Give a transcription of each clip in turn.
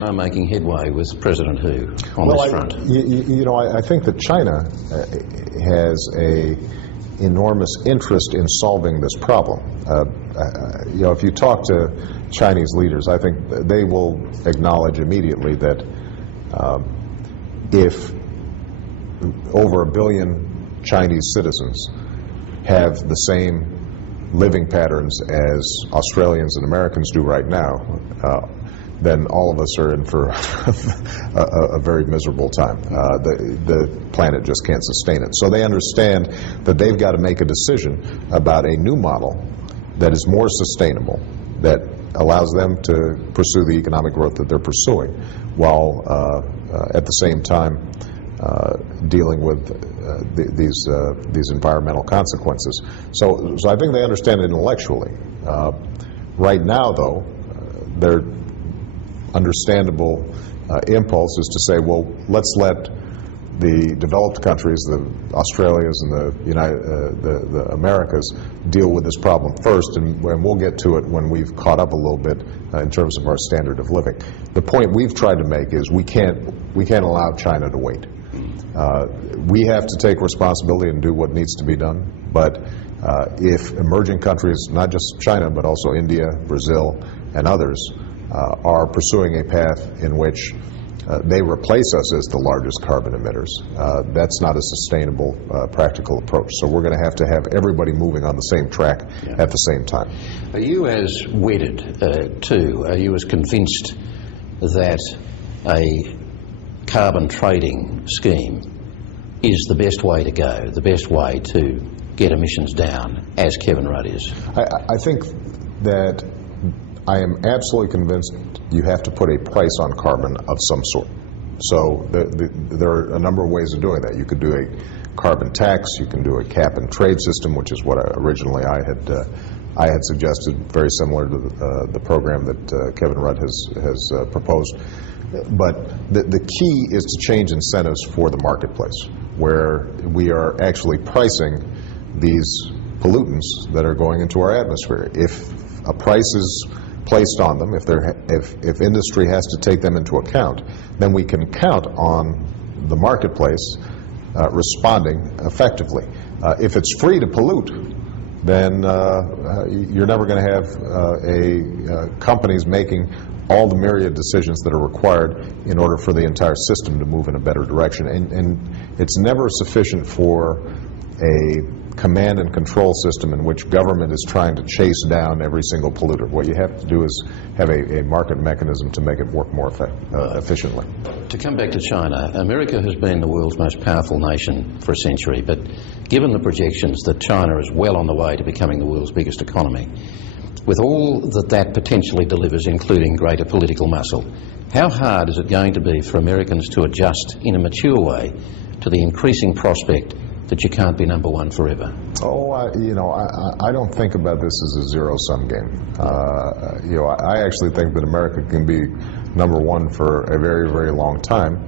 Are making headway with President Hu on this front? I think that China has a enormous interest in solving this problem. If you talk to Chinese leaders, I think they will acknowledge immediately that if over 1 billion Chinese citizens have the same living patterns as Australians and Americans do right now, then all of us are in for a very miserable time. The planet just can't sustain it. So they understand that they've got to make a decision about a new model that is more sustainable, that allows them to pursue the economic growth that they're pursuing, while at the same time dealing with these environmental consequences. So I think they understand it intellectually. Right now, though, their understandable impulse is to say, well, let's let the developed countries, the Australias and the Americas, deal with this problem first, and we'll get to it when we've caught up a little bit in terms of our standard of living. The point we've tried to make is we can't allow China to wait. We have to take responsibility and do what needs to be done, but if emerging countries, not just China, but also India, Brazil, and others, are pursuing a path in which they replace us as the largest carbon emitters, that's not a sustainable, practical approach. So we're going to have everybody moving on the same track at the same time. Are you as wedded are you as convinced that a carbon trading scheme is the best way to go, the best way to get emissions down, as Kevin Rudd is? I think that I am absolutely convinced you have to put a price on carbon of some sort. So there are a number of ways of doing that. You could do a carbon tax, you can do a cap and trade system, which is what originally I had suggested, very similar to the program that Kevin Rudd has proposed. But the key is to change incentives for the marketplace, where we are actually pricing these pollutants that are going into our atmosphere. If a price is placed on them, if industry has to take them into account, then we can count on the marketplace responding effectively. If it's free to pollute, then you're never going to have companies making all the myriad decisions that are required in order for the entire system to move in a better direction. And it's never sufficient for a command and control system in which government is trying to chase down every single polluter. What you have to do is have a market mechanism to make it work more efficiently. To come back to China, America has been the world's most powerful nation for a century, but given the projections that China is well on the way to becoming the world's biggest economy, with all that potentially delivers, including greater political muscle, how hard is it going to be for Americans to adjust in a mature way to the increasing prospect that you can't be number one forever? I don't think about this as a zero-sum game. I actually think that America can be number one for a very, very long time,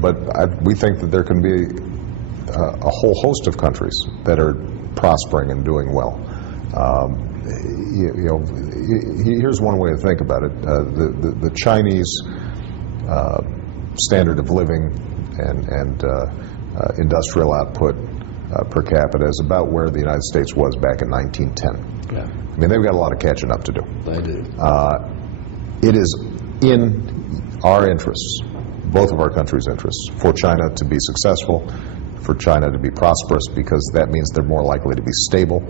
but we think that there can be a whole host of countries that are prospering and doing well. Here's one way to think about it. The Chinese standard of living and industrial output per capita is about where the United States was back in 1910. Yeah. I mean, they've got a lot of catching up to do. They do. It is in our interests, both of our countries' interests, for China to be successful, for China to be prosperous, because that means they're more likely to be stable.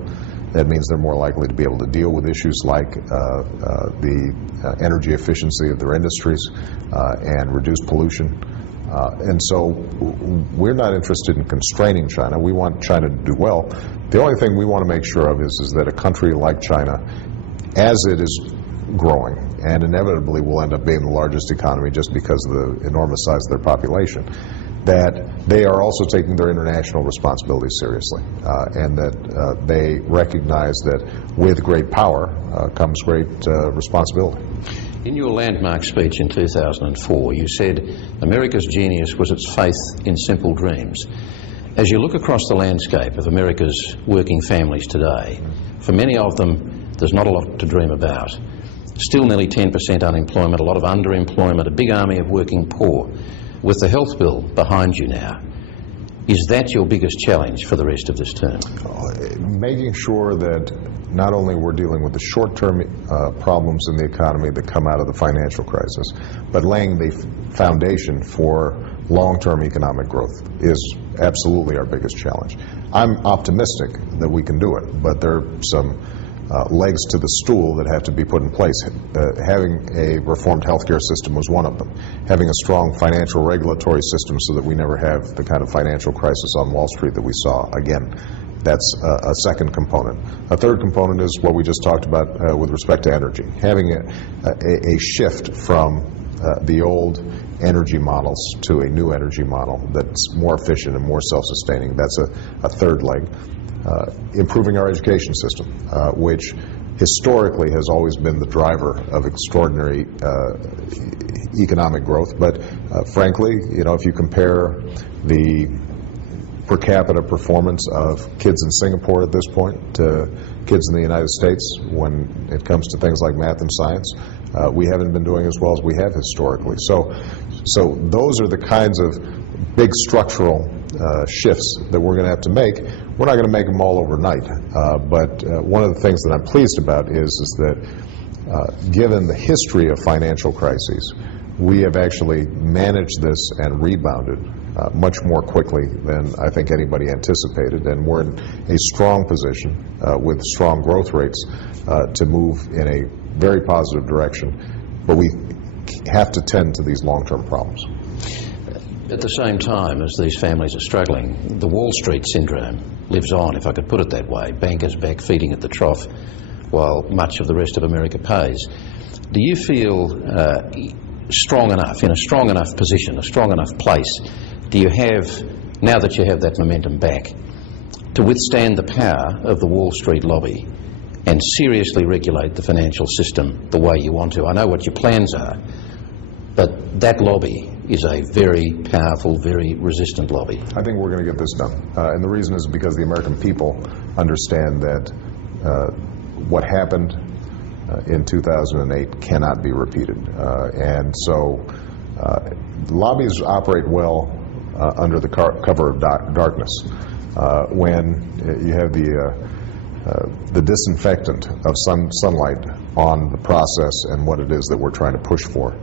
That means they're more likely to be able to deal with issues like the energy efficiency of their industries and reduce pollution. And so we're not interested in constraining China. We want China to do well. The only thing we want to make sure of is that a country like China, as it is growing, and inevitably will end up being the largest economy just because of the enormous size of their population, that they are also taking their international responsibilities seriously, and that they recognize that with great power comes great responsibility. In your landmark speech in 2004, you said America's genius was its faith in simple dreams. As you look across the landscape of America's working families today, for many of them, there's not a lot to dream about. still nearly 10% unemployment, a lot of underemployment, a big army of working poor. With the health bill behind you now, is that your biggest challenge for the rest of this term? Making sure that not only we're dealing with the short-term problems in the economy that come out of the financial crisis, but laying the foundation for long-term economic growth is absolutely our biggest challenge. I'm optimistic that we can do it, but there are some legs to the stool that have to be put in place. Having a reformed healthcare system was one of them. Having a strong financial regulatory system so that we never have the kind of financial crisis on Wall Street that we saw again. That's a second component. A third component is what we just talked about with respect to energy. Having a shift from the old energy models to a new energy model that's more efficient and more self-sustaining. That's a third leg. Improving our education system, which historically has always been the driver of extraordinary economic growth. But frankly, if you compare the per capita performance of kids in Singapore at this point to kids in the United States when it comes to things like math and science, we haven't been doing as well as we have historically. So those are the kinds of big structural shifts that we're going to have to make. We're not going to make them all overnight, but one of the things that I'm pleased about is that given the history of financial crises, we have actually managed this and rebounded much more quickly than I think anybody anticipated, and we're in a strong position with strong growth rates to move in a very positive direction, but we have to tend to these long-term problems. At the same time as these families are struggling, the Wall Street syndrome lives on, if I could put it that way. Bankers back feeding at the trough while much of the rest of America pays. Do you feel strong enough, in a strong enough position, a strong enough place, do you have, now that you have that momentum back, to withstand the power of the Wall Street lobby and seriously regulate the financial system the way you want to? I know what your plans are, but that lobby is a very powerful, very resistant lobby. I think we're going to get this done. And the reason is because the American people understand that what happened in 2008 cannot be repeated. And so lobbies operate well under the cover of darkness. When you have the disinfectant of sunlight on the process and what it is that we're trying to push for,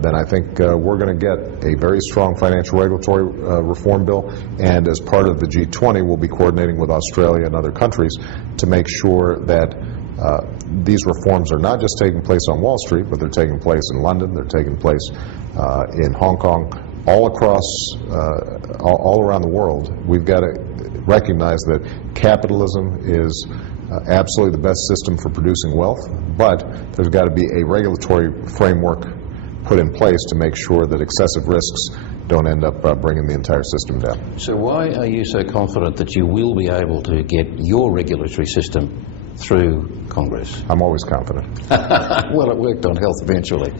then I think we're going to get a very strong financial regulatory reform bill, and as part of the G20 we'll be coordinating with Australia and other countries to make sure that these reforms are not just taking place on Wall Street, but they're taking place in London, they're taking place in Hong Kong, all across, all around the world. We've got to recognize that capitalism is absolutely the best system for producing wealth, but there's got to be a regulatory framework put in place to make sure that excessive risks don't end up bringing the entire system down. So why are you so confident that you will be able to get your regulatory system through Congress? I'm always confident. Well, it worked on health eventually.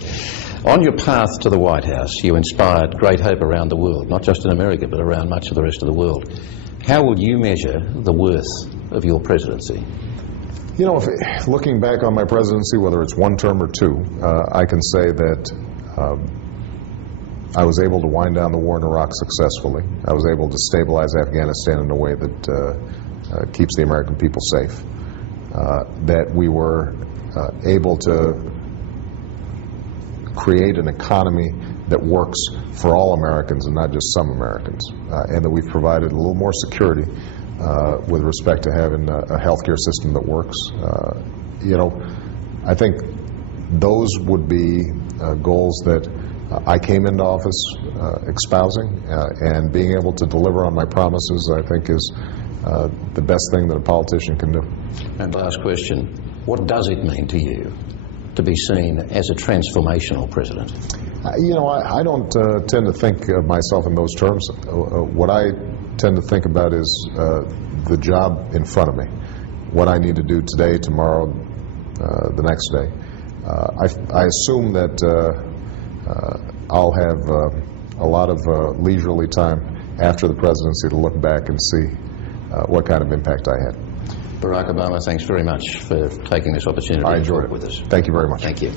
On your path to the White House, you inspired great hope around the world, not just in America, but around much of the rest of the world. How will you measure the worth of your presidency? Looking back on my presidency, whether it's one term or two, I can say that I was able to wind down the war in Iraq successfully. I was able to stabilize Afghanistan in a way that keeps the American people safe. That we were able to create an economy that works for all Americans and not just some Americans, and that we've provided a little more security with respect to having a healthcare system that works. I think those would be goals that I came into office espousing, and being able to deliver on my promises, I think, is the best thing that a politician can do. And last question, what does it mean to you to be seen as a transformational president? I don't tend to think of myself in those terms. What I tend to think about is the job in front of me, what I need to do today, tomorrow, the next day. I assume that I'll have a lot of leisurely time after the presidency to look back and see what kind of impact I had. Barack Obama, thanks very much for taking this opportunity I to enjoyed talk it. with us. Thank you very much. Thank you.